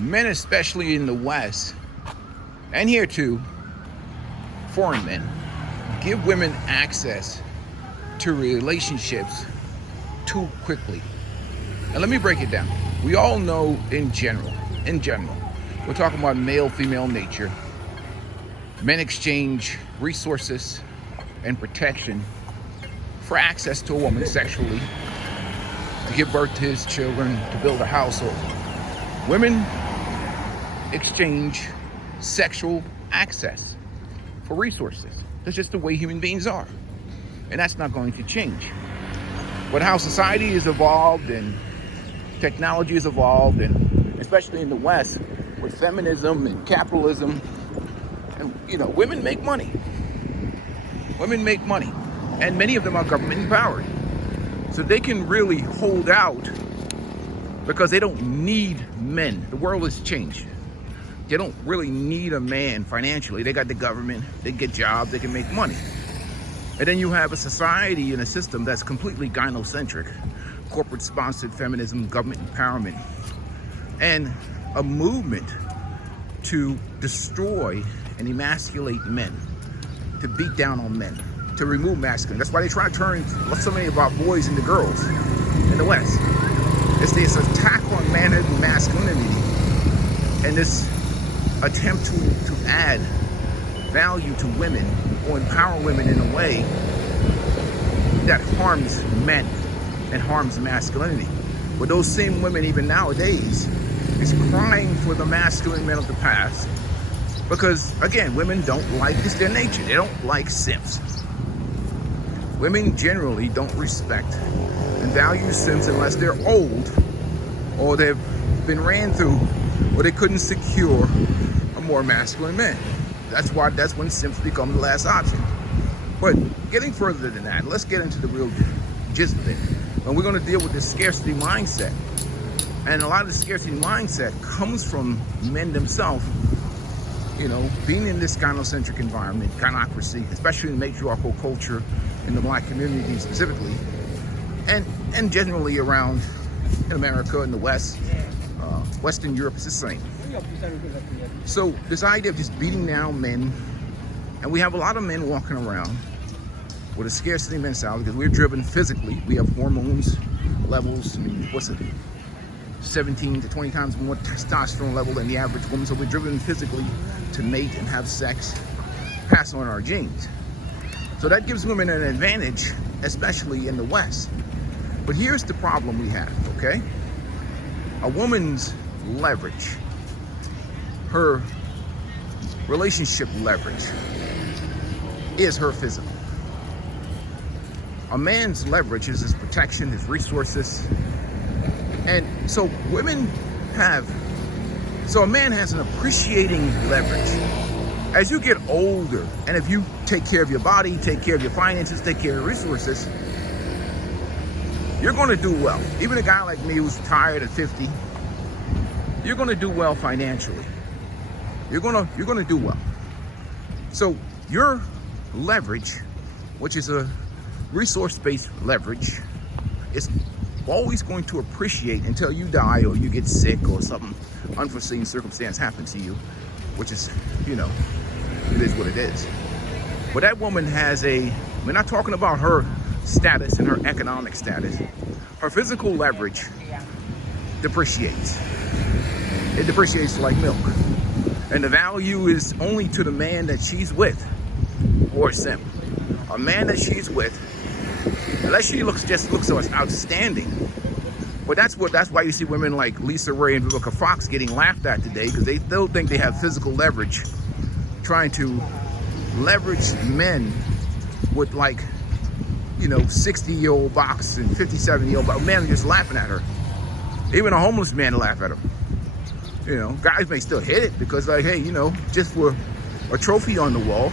men, especially in the West, and here too, foreign men, give women access to relationships too quickly. And let me break it down. We all know in general, we're talking about male-female nature. Men exchange resources and protection for access to a woman sexually, to give birth to his children, to build a household. Women exchange sexual access for resources. That's just the way human beings are. And that's not going to change. But how society has evolved and technology has evolved, and especially in the West, with feminism and capitalism, and women make money. Women make money. And many of them are government empowered. So they can really hold out because they don't need men. The world has changed. They don't really need a man financially. They got the government, they get jobs, they can make money. And then you have a society and a system that's completely gynocentric, corporate-sponsored feminism, government empowerment, and a movement to destroy and emasculate men, to beat down on men, to remove masculine. That's why they try to turn so many of our boys into girls in the West. It's this attack on manhood and masculinity, and this attempt to add value to women or empower women in a way that harms men and harms masculinity. But those same women, even nowadays, is crying for the masculine men of the past because, again, women don't like, it's their nature. They don't like simps. Women generally don't respect and value simps unless they're old or they've been ran through or they couldn't secure a more masculine man. That's when simps become the last option. But getting further than that, let's get into the real gist of it. And we're going to deal with this scarcity mindset. And a lot of the scarcity mindset comes from men themselves, being in this gynocentric environment, gynocracy, especially in matriarchal culture in the black community specifically, and generally around in America and the West. Western Europe is the same. So this idea of just beating down men, and we have a lot of men walking around with a scarcity mentality because we're driven physically. We have hormones levels, 17 to 20 times more testosterone level than the average woman. So we're driven physically to mate and have sex, pass on our genes. So that gives women an advantage, especially in the West. But here's the problem we have, okay? A woman's leverage, her relationship leverage, is her physical. A man's leverage is his protection, his resources. And so a man has an appreciating leverage. As you get older, and if you take care of your body, take care of your finances, take care of your resources, you're going to do well. Even a guy like me who's retired at 50, you're going to do well financially. You're going to do well. So your leverage, which is a resource-based leverage, is always going to appreciate until you die or you get sick or something unforeseen circumstance happens to you, which is, it is what it is. But that woman has we're not talking about her status and her economic status. Her physical leverage depreciates. It depreciates like milk. And the value is only to the man that she's with, or a simp. A man that she's with, unless she looks so outstanding. But that's why you see women like Lisa Ray and Vivica Fox getting laughed at today, because they still think they have physical leverage, trying to leverage men with 60-year-old box and 57-year-old box. Men are just laughing at her. Even a homeless man will laugh at her. Guys may still hit it because just for a trophy on the wall,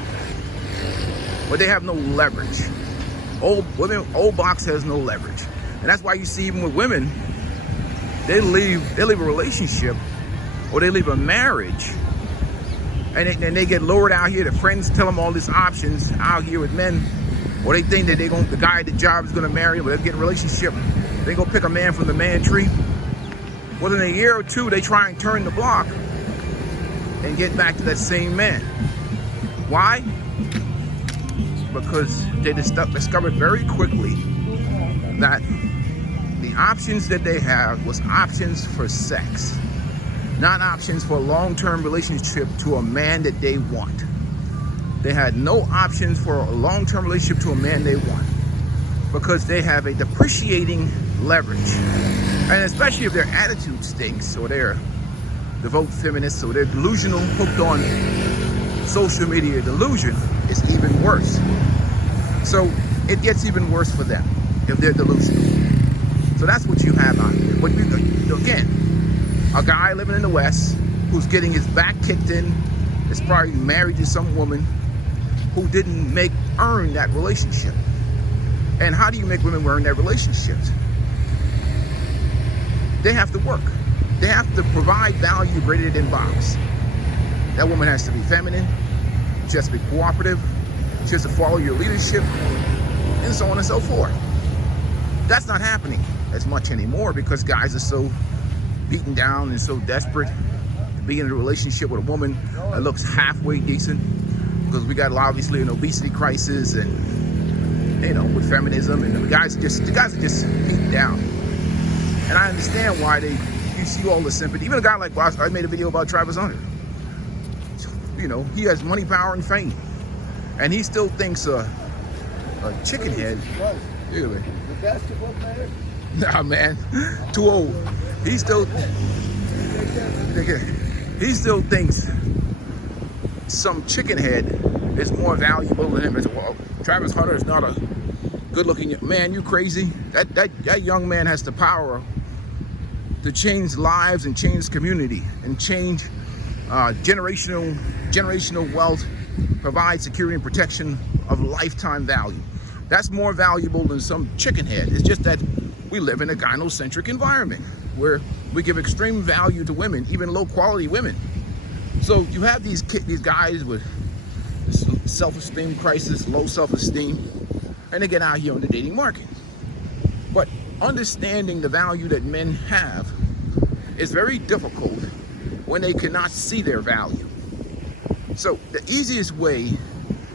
but they have no leverage. Old box has no leverage. And that's why you see even with women, they leave a relationship or they leave a marriage and they get lured out here. Their friends tell them all these options out here with men, or they think that the guy at the job is gonna marry them, or they'll get a relationship. They go pick a man from the man tree. Within a year or two, they try and turn the block and get back to that same man. Why? Because they discovered very quickly that the options that they have was options for sex, not options for a long-term relationship to a man that they want. They had no options for a long-term relationship to a man they want because they have a depreciating leverage. And especially if their attitude stinks, or they're devout feminists, or they're delusional, hooked on social media delusion, it's even worse. So it gets even worse for them if they're delusional. So that's what you have out here. But again, a guy living in the West who's getting his back kicked in is probably married to some woman who didn't earn that relationship. And how do you make women earn their relationships? They have to work. They have to provide value greater than box. That woman has to be feminine. She has to be cooperative. She has to follow your leadership, and so on and so forth. That's not happening as much anymore because guys are so beaten down and so desperate to be in a relationship with a woman that looks halfway decent, because we got obviously an obesity crisis, and with feminism, and the guys are just beaten down. And I understand why you see all the sympathy. Even a guy like, I made a video about Travis Hunter. He has money, power, and fame, and he still thinks a chicken head. Really? The basketball player? Nah, man, too old. He still thinks some chicken head is more valuable than him. Well, Travis Hunter is not a good-looking man. You crazy? That young man has the power to change lives and change community and change generational wealth, provide security and protection of lifetime value. That's more valuable than some chicken head. It's just that we live in a gynocentric environment where we give extreme value to women, even low-quality women. So you have these guys with self-esteem crisis, low self-esteem, and they get out here on the dating market. But understanding the value that men have is very difficult when they cannot see their value. So the easiest way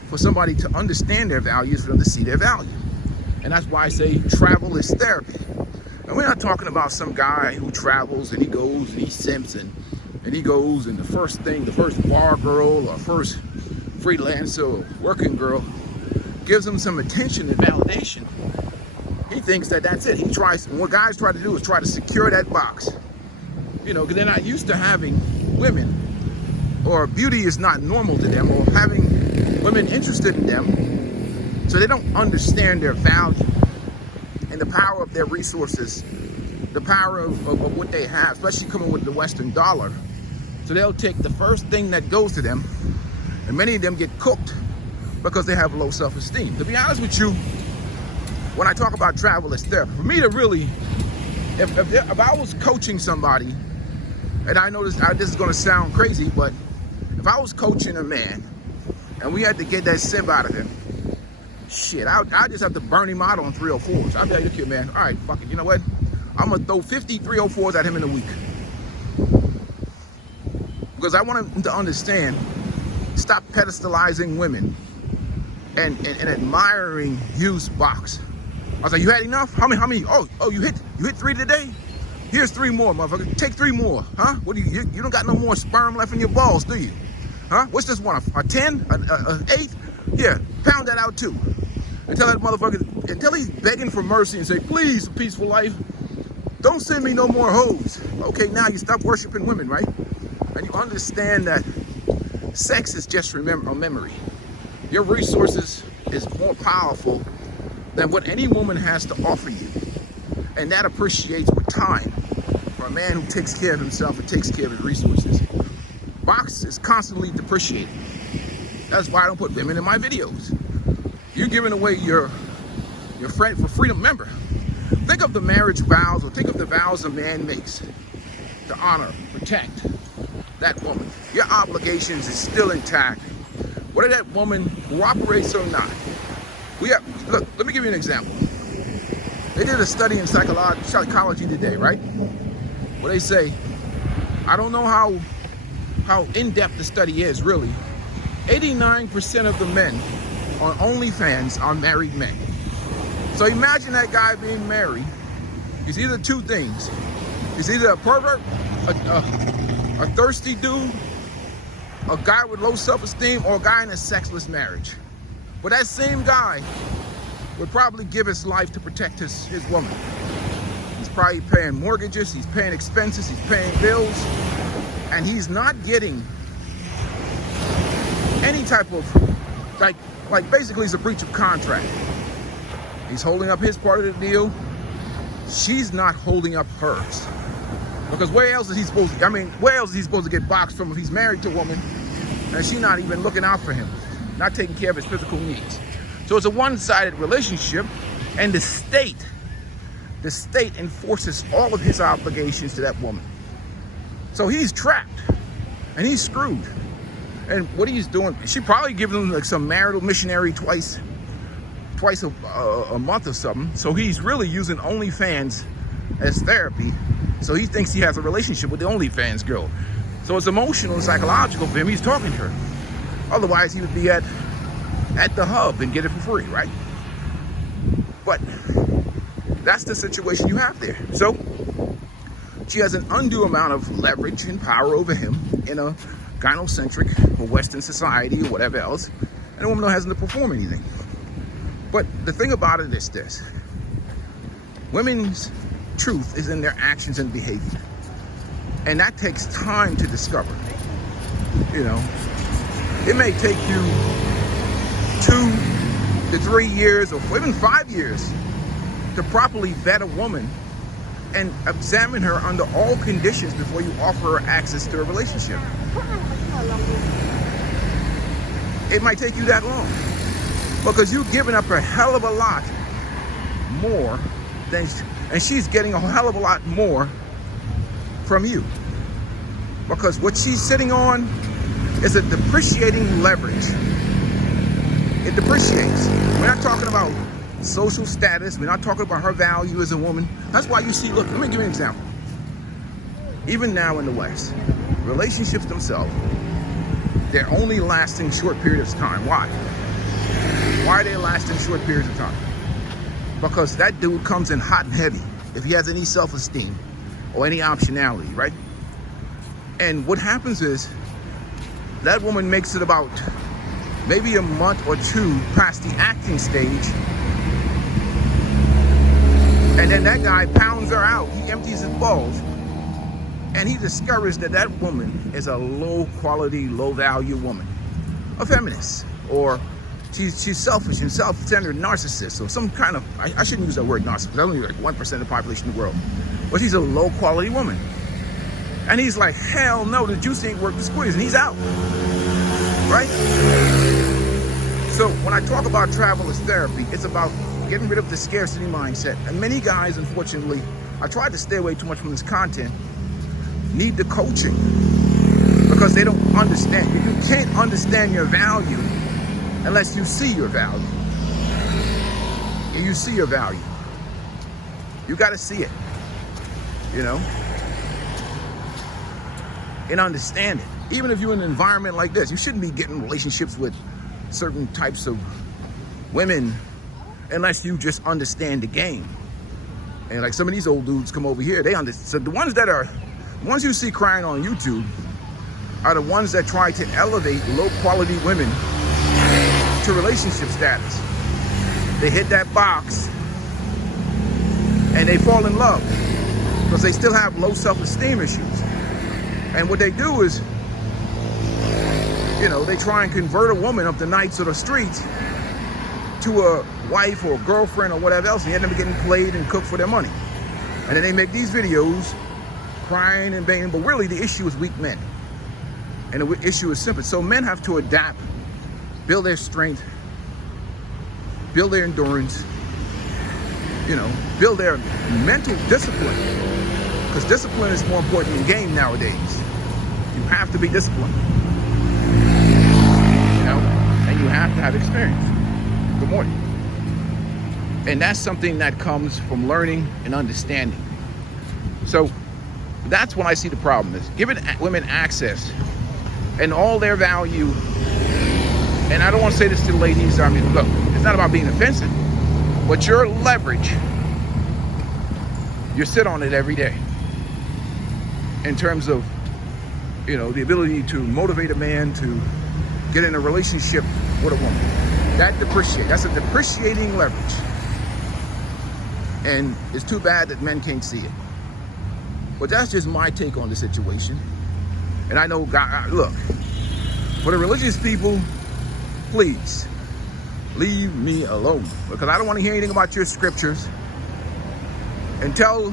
for somebody to understand their value is for them to see their value. And that's why I say travel is therapy. And we're not talking about some guy who travels and he goes and he simps and he goes and the first bar girl or first freelancer or working girl gives him some attention and validation. He thinks that that's it. What guys try to do is try to secure that box. Because they're not used to having women, or beauty is not normal to them, or having women interested in them. So they don't understand their value and the power of their resources, the power of what they have, especially coming with the Western dollar. So they'll take the first thing that goes to them, and many of them get cooked because they have low self-esteem. To be honest with you, when I talk about travel as therapy, for me to really, if I was coaching somebody, and I know this is going to sound crazy, but if I was coaching a man and we had to get that simp out of him, shit, I just have to burn him out on 304s. I'll be like, okay, man, all right, fuck it. You know what? I'm going to throw 50 304s at him in a week. Because I want him to understand, stop pedestalizing women and admiring used box. I was like, you had enough? How many? Oh, you hit 3 today? Here's 3 more, motherfucker. Take 3 more, huh? What do you don't got no more sperm left in your balls, do you? Huh? What's this one? A 10? An 8? Yeah, pound that out too. And tell that motherfucker, until he's begging for mercy and say, please, peaceful life, don't send me no more hoes. Okay, now you stop worshiping women, right? And you understand that sex is just a memory. Your resources is more powerful than what any woman has to offer you. And that appreciates with time for a man who takes care of himself and takes care of his resources. Box is constantly depreciating. That's why I don't put women in my videos. You're giving away your friend for freedom. Remember, think of the marriage vows, or think of the vows a man makes to honor, protect that woman. Your obligations is still intact, whether that woman cooperates or not. Look, let me give you an example. They did a study in psychology today, right? Well, they say, I don't know how in-depth the study is, really. 89% of the men on OnlyFans are married men. So imagine that guy being married. He's either two things. He's either a pervert, a thirsty dude, a guy with low self-esteem, or a guy in a sexless marriage. But that same guy would probably give his life to protect his woman. He's probably paying mortgages, he's paying expenses, he's paying bills, and he's not getting any type of, like basically it's a breach of contract. He's holding up his part of the deal. She's not holding up hers. Because where else is he supposed to, where else is he supposed to get boxed from if he's married to a woman and she's not even looking out for him, not taking care of his physical needs? So it's a one-sided relationship, and the state enforces all of his obligations to that woman. So he's trapped and he's screwed. And what he's doing, she probably giving him like some marital missionary twice a month or something. So he's really using OnlyFans as therapy. So he thinks he has a relationship with the OnlyFans girl. So it's emotional and psychological for him. He's talking to her. Otherwise, he would be at the hub and get it for free, right? But that's the situation you have there. So she has an undue amount of leverage and power over him in a gynocentric or Western society or whatever else. And the woman hasn't to perform anything. But the thing about it is this. Women's truth is in their actions and behavior. And that takes time to discover. You know, it may take you 2 to 3 years or even 5 years to properly vet a woman and examine her under all conditions before you offer her access to a relationship. It might take you that long because you've given up a hell of a lot more than, and she's getting a hell of a lot more from you, because what she's sitting on is a depreciating leverage. It depreciates. We're not talking about social status. We're not talking about her value as a woman. That's why you see, look, let me give you an example. Even now in the West, relationships themselves, they're only lasting short periods of time. Why? Why are they lasting short periods of time? Because that dude comes in hot and heavy if he has any self-esteem or any optionality, right? And what happens is that woman makes it about maybe a month or two past the acting stage, and then that guy pounds her out. He empties his balls, and he discovers that that woman is a low-quality, low-value woman, a feminist, or she's selfish and self-centered narcissist, or some kind of, I shouldn't use that word narcissist, because only like 1% of the population in the world, but she's a low-quality woman. And he's like, hell no, the juice ain't worth the squeeze, and he's out, right? So when I talk about travel as therapy, it's about getting rid of the scarcity mindset. And many guys, unfortunately, I try to stay away too much from this content, need the coaching because they don't understand. You can't understand your value unless you see your value. And you see your value. You got to see it, you know, and understand it. Even if you're in an environment like this, you shouldn't be getting relationships with certain types of women unless you just understand the game. And like some of these old dudes come over here, they understand. So the ones you see crying on YouTube are the ones that try to elevate low quality women to relationship status. They hit that box and they fall in love because they still have low self-esteem issues. And what they do is, you know, they try and convert a woman up the nights of the streets to a wife or a girlfriend or whatever else, and they end up getting played and cooked for their money. And then they make these videos crying and banging, but really the issue is weak men. And the issue is simple. So men have to adapt, build their strength, build their endurance, you know, build their mental discipline. Because discipline is more important than game nowadays. You have to be disciplined. You know, and you have to have experience. Good morning. And that's something that comes from learning and understanding. So That's when I see the problem is giving women access and all their value. And I don't want to say this to the ladies. I mean, look, it's not about being offensive, but your leverage, you sit on it every day in terms of, you know, the ability to motivate a man to get in a relationship with a woman. That's a depreciating leverage. And it's too bad that men can't see it. But that's just my take on the situation. And I know, God, look, for the religious people, please leave me alone, because I don't want to hear anything about your scriptures until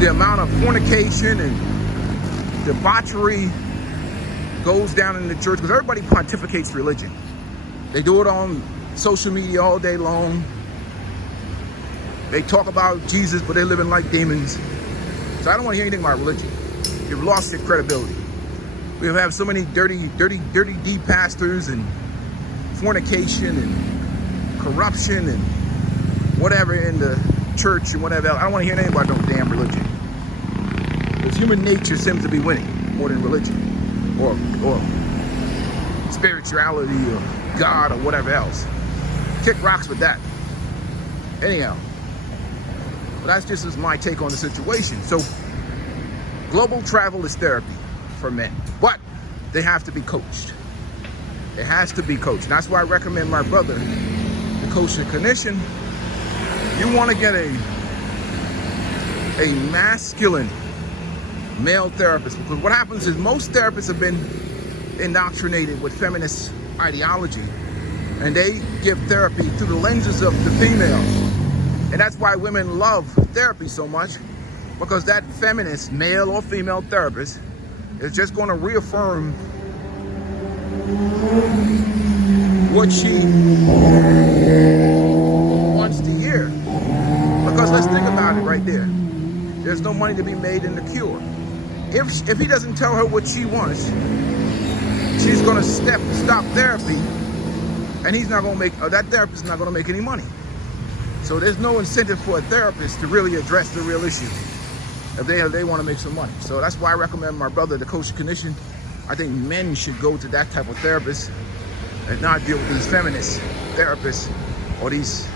the amount of fornication and debauchery goes down in the church, because everybody pontificates religion. They do it on social media all day long. They talk about Jesus, but they're living like demons. So I don't want to hear anything about religion. You've lost your credibility. We have so many dirty D pastors and fornication and corruption and whatever in the church and whatever else. I don't want to hear anything about no damn religion. Because human nature seems to be winning more than religion or spirituality or God or whatever else. Kick rocks with that. Anyhow, that's just my take on the situation. So global travel is therapy for men, but they have to be coached. It has to be coached. And that's why I recommend my brother, the coach and clinician. You want to get a masculine male therapist, because what happens is most therapists have been indoctrinated with feminist ideology, and they give therapy through the lenses of the female. And that's why women love therapy so much, because that feminist, male or female therapist is just going to reaffirm what she wants to hear. Because let's think about it right there. There's no money to be made in the cure. If he doesn't tell her what she wants, she's going to stop therapy, and he's not going to make, that therapist is not going to make any money. So there's no incentive for a therapist to really address the real issue if they want to make some money. So that's why I recommend my brother, the coach and clinician. I think men should go to that type of therapist and not deal with these feminist therapists or these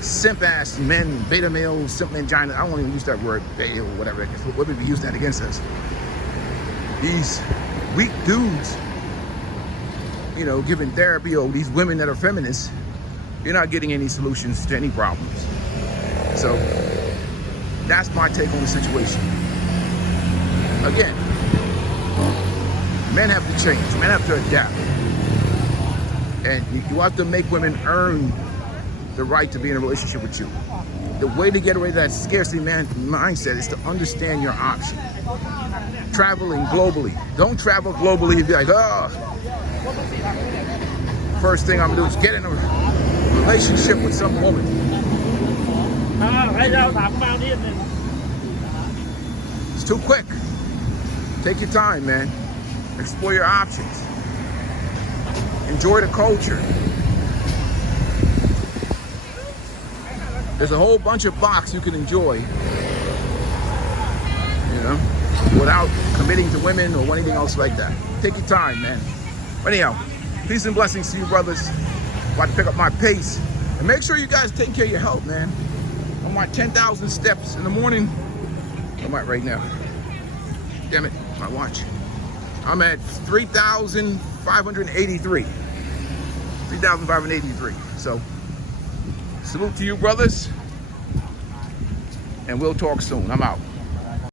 simp-ass men, beta males, simp mangina. I won't even use that word, beta or whatever. What would be using that against us? These weak dudes, you know, giving therapy, or these women that are feminists. You're not getting any solutions to any problems. So that's my take on the situation. Again, men have to change. Men have to adapt. And you have to make women earn the right to be in a relationship with you. The way to get rid of that scarcity mindset is to understand your option. Traveling globally. Don't travel globally and be like, oh, first thing I'm gonna do is get in a relationship with some woman. It's too quick. Take your time, man. Explore your options. Enjoy the culture. There's a whole bunch of box you can enjoy, you know, without committing to women or anything else like that. Take your time, man. But anyhow, peace and blessings to you, brothers. About to pick up my pace. And make sure you guys take care of your health, man. I'm at 10,000 steps in the morning. I'm at right now. Damn it, my watch. I'm at 3,583. 3,583. So, salute to you, brothers. And we'll talk soon. I'm out.